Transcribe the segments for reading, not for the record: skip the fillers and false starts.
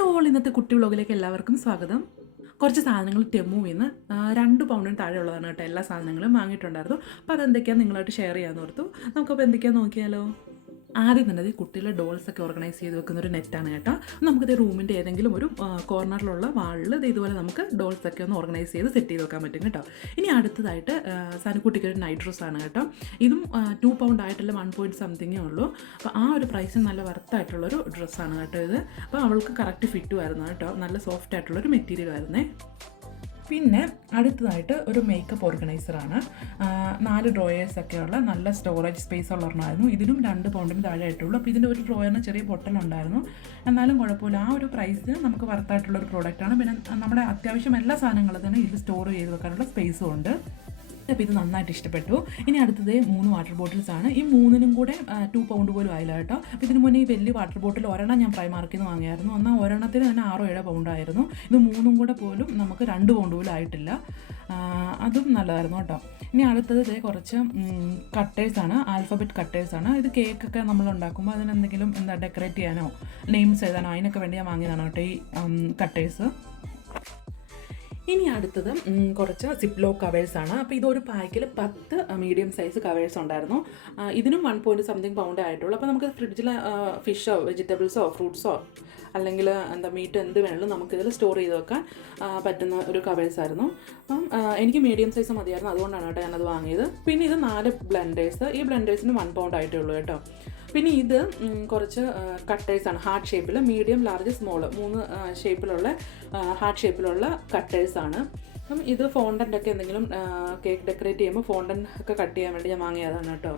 Hello all, ഇന്നത്തെ കുട്ടി വ്ളോഗിലേക്ക് എല്ലാവർക്കും സ്വാഗതം. കുറച്ച് സാധനങ്ങൾ ടെമ്മുവിൽ നിന്ന് 2 പൗണ്ടിന് താഴെയുള്ളതാണ് കേട്ടോ. എല്ലാ സാധനങ്ങളും വാങ്ങിയിട്ടുണ്ടായിരുന്നു. അപ്പോൾ അതെന്തൊക്കെയാണ് നിങ്ങളായിട്ട് ഷെയർ ചെയ്യാമെന്ന് ഓർത്തു. നമുക്കപ്പോൾ എന്തൊക്കെയാണെന്ന് നോക്കിയാലോ. ആദ്യം തന്നെ ഈ കുട്ടികളുടെ ഡോൾസൊക്കെ ഓർഗനൈസ് ചെയ്ത് വെക്കുന്ന ഒരു നെറ്റാണ് കേട്ടോ. നമുക്കിത് റൂമിൻ്റെ ഏതെങ്കിലും ഒരു കോർണറിലുള്ള വാളിൽ ഇതുപോലെ നമുക്ക് ഡോൾസൊക്കെ ഒന്ന് ഓർഗനൈസ് ചെയ്ത് സെറ്റ് ചെയ്ത് വെക്കാൻ പറ്റും കേട്ടോ. ഇനി അടുത്തതായിട്ട് സനുക്കുട്ടിക്ക് ഒരു നൈറ്റ് ഡ്രസ്സാണ് കേട്ടോ. ഇതും 2 പൗണ്ട് ആയിട്ടല്ല, 1 പോയിൻറ്റ് സംതിങ്ങേ ഉള്ളൂ. അപ്പോൾ ആ ഒരു പ്രൈസിന് നല്ല വർത്തായിട്ടുള്ളൊരു ഡ്രസ്സാണ് കേട്ടോ ഇത്. അപ്പോൾ അവൾക്ക് കറക്റ്റ് ഫിറ്റുമായിരുന്നു കേട്ടോ. നല്ല സോഫ്റ്റ് ആയിട്ടുള്ളൊരു മെറ്റീരിയൽ ആയിരുന്നേ. പിന്നെ അടുത്തതായിട്ട് ഒരു മേക്കപ്പ് ഓർഗനൈസറാണ്. 4 ഡ്രോയേഴ്സൊക്കെയുള്ള നല്ല സ്റ്റോറേജ് സ്പേസ് ഉള്ള ഒരെണ്ണമായിരുന്നു. ഇതിനും 2 പൗണ്ടിന് താഴെ ആയിട്ടുള്ളൂ. അപ്പോൾ ഇതിൻ്റെ ഒരു ഡ്രോയറിന് ചെറിയ പൊട്ടലുണ്ടായിരുന്നു. എന്നാലും കുഴപ്പമില്ല. ആ ഒരു പ്രൈസിന് നമുക്ക് വർത്തായിട്ടുള്ളൊരു പ്രോഡക്റ്റാണ്. പിന്നെ നമ്മുടെ അത്യാവശ്യം എല്ലാ സാധനങ്ങളും തന്നെ ഇതിൽ സ്റ്റോർ ചെയ്ത് വെക്കാനുള്ള സ്പേസും ഉണ്ട്. അപ്പോൾ ഇത് നന്നായിട്ട് ഇഷ്ടപ്പെട്ടു. ഇനി അടുത്തത് 3 വാട്ടർ ബോട്ടിൽസാണ്. ഈ 3നും കൂടെ 2 പൗണ്ട് പോലും ആയില്ല കേട്ടോ. അപ്പോൾ ഇതിന് മുന്നേ ഈ വലിയ വാട്ടർ ബോട്ടിൽ ഒരെണ്ണം ഞാൻ പ്രൈമാർക്കിൽ നിന്ന് വാങ്ങിയായിരുന്നു. എന്നാൽ ഒരെണ്ണത്തിന് തന്നെ 6-7 പൗണ്ടായിരുന്നു. ഇത് 3ഉം കൂടെ പോലും നമുക്ക് 2 പൗണ്ട് പോലും ആയിട്ടില്ല. അതും നല്ലതായിരുന്നു കേട്ടോ. ഇനി അടുത്തത് കുറച്ച് കട്ടേഴ്സാണ്, ആൽഫബറ്റ് കട്ടേഴ്സാണ്. ഇത് കേക്കൊക്കെ നമ്മൾ ഉണ്ടാക്കുമ്പോൾ അതിനെന്തെങ്കിലും ഡെക്കറേറ്റ് ചെയ്യാനോ നെയിംസ് എഴുതാനോ അതിനൊക്കെ വേണ്ടി ഞാൻ വാങ്ങിയതാണ് കേട്ടോ ഈ കട്ടേഴ്സ്. ഇനി അടുത്തത് കുറച്ച് സിപ്ലോ കവേഴ്സാണ്. അപ്പോൾ ഇതൊരു പാക്കിൽ 10 മീഡിയം സൈസ് കവേഴ്സ് ഉണ്ടായിരുന്നു. ഇതിനും 1 പോയിൻറ്റ് സംതിങ് പൗണ്ടേ ആയിട്ടുള്ളൂ. അപ്പോൾ നമുക്ക് ഫ്രിഡ്ജിൽ ഫിഷോ വെജിറ്റബിൾസോ ഫ്രൂട്ട്സോ അല്ലെങ്കിൽ മീറ്റ് എന്ത് വേണമെങ്കിലും നമുക്കിതിൽ സ്റ്റോർ ചെയ്ത് വെക്കാൻ പറ്റുന്ന ഒരു കവേഴ്സായിരുന്നു. അപ്പം എനിക്ക് മീഡിയം സൈസ് മതിയായിരുന്നു, അതുകൊണ്ടാണ് കേട്ടോ ഞാനത് വാങ്ങിയത്. പിന്നെ ഇത് 4 ബ്ലെൻഡേഴ്സ്. ഈ ബ്ലെൻഡേഴ്സിന് 1 പൗണ്ട് ആയിട്ടേ ഉള്ളൂ കേട്ടോ. പിന്നെ ഇത് കുറച്ച് കട്ടേഴ്സാണ്, ഹാർട്ട് ഷേപ്പിൽ, മീഡിയം, ലാർജ്, സ്മോൾ 3 ഷേപ്പിലുള്ള ഹാർട്ട് ഷേപ്പിലുള്ള കട്ടേഴ്സാണ്. അപ്പം ഇത് ഫോണ്ടൻ്റൊക്കെ എന്തെങ്കിലും കേക്ക് ഡെക്കറേറ്റ് ചെയ്യുമ്പോൾ ഫോണ്ടൻ്റ് ഒക്കെ കട്ട് ചെയ്യാൻ വേണ്ടി ഞാൻ വാങ്ങിയതാണ് കേട്ടോ.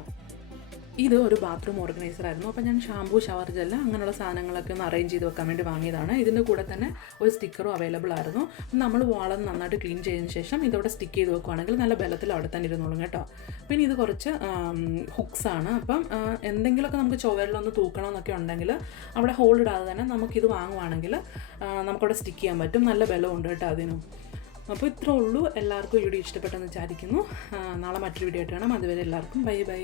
ഇത് ഒരു ബാത്റൂം ഓർഗനൈസറായിരുന്നു. അപ്പോൾ ഞാൻ ഷാമ്പൂ, ഷവർ ജെല്ല് അങ്ങനെയുള്ള സാധനങ്ങളൊക്കെ ഒന്ന് അറേഞ്ച് ചെയ്ത് വെക്കാൻ വേണ്ടി വാങ്ങിയതാണ്. ഇതിൻ്റെ കൂടെ തന്നെ ഒരു സ്റ്റിക്കറും അവൈലബിൾ ആയിരുന്നു. നമ്മൾ വാളൊന്ന് നന്നായിട്ട് ക്ലീൻ ചെയ്തതിന് ശേഷം ഇതോടെ സ്റ്റിക്ക് ചെയ്ത് വെക്കുകയാണെങ്കിൽ നല്ല ബലത്തിൽ അവിടെ തന്നെ ഇരുന്നോളും കേട്ടോ. പിന്നെ ഇത് കുറച്ച് ഹുക്സാണ്. അപ്പം എന്തെങ്കിലുമൊക്കെ നമുക്ക് ചുവരിലൊന്ന് തൂക്കണമെന്നൊക്കെ ഉണ്ടെങ്കിൽ അവിടെ ഹോൾഡ് ഇടാതെ തന്നെ നമുക്കിത് വാങ്ങുവാണെങ്കിൽ നമുക്കവിടെ സ്റ്റിക്ക് ചെയ്യാൻ പറ്റും. നല്ല ബലമുണ്ട് കേട്ടോ അതിനും. അപ്പോൾ ഇത്രേ ഉള്ളൂ. എല്ലാവർക്കും ഈ വീഡിയോ ഇഷ്ടപ്പെട്ടെന്ന് വിചാരിക്കുന്നു. നാളെ മറ്റൊരു വീഡിയോ ആയിട്ട് കാണാം. അതുവരെ എല്ലാവർക്കും ബൈ ബൈ.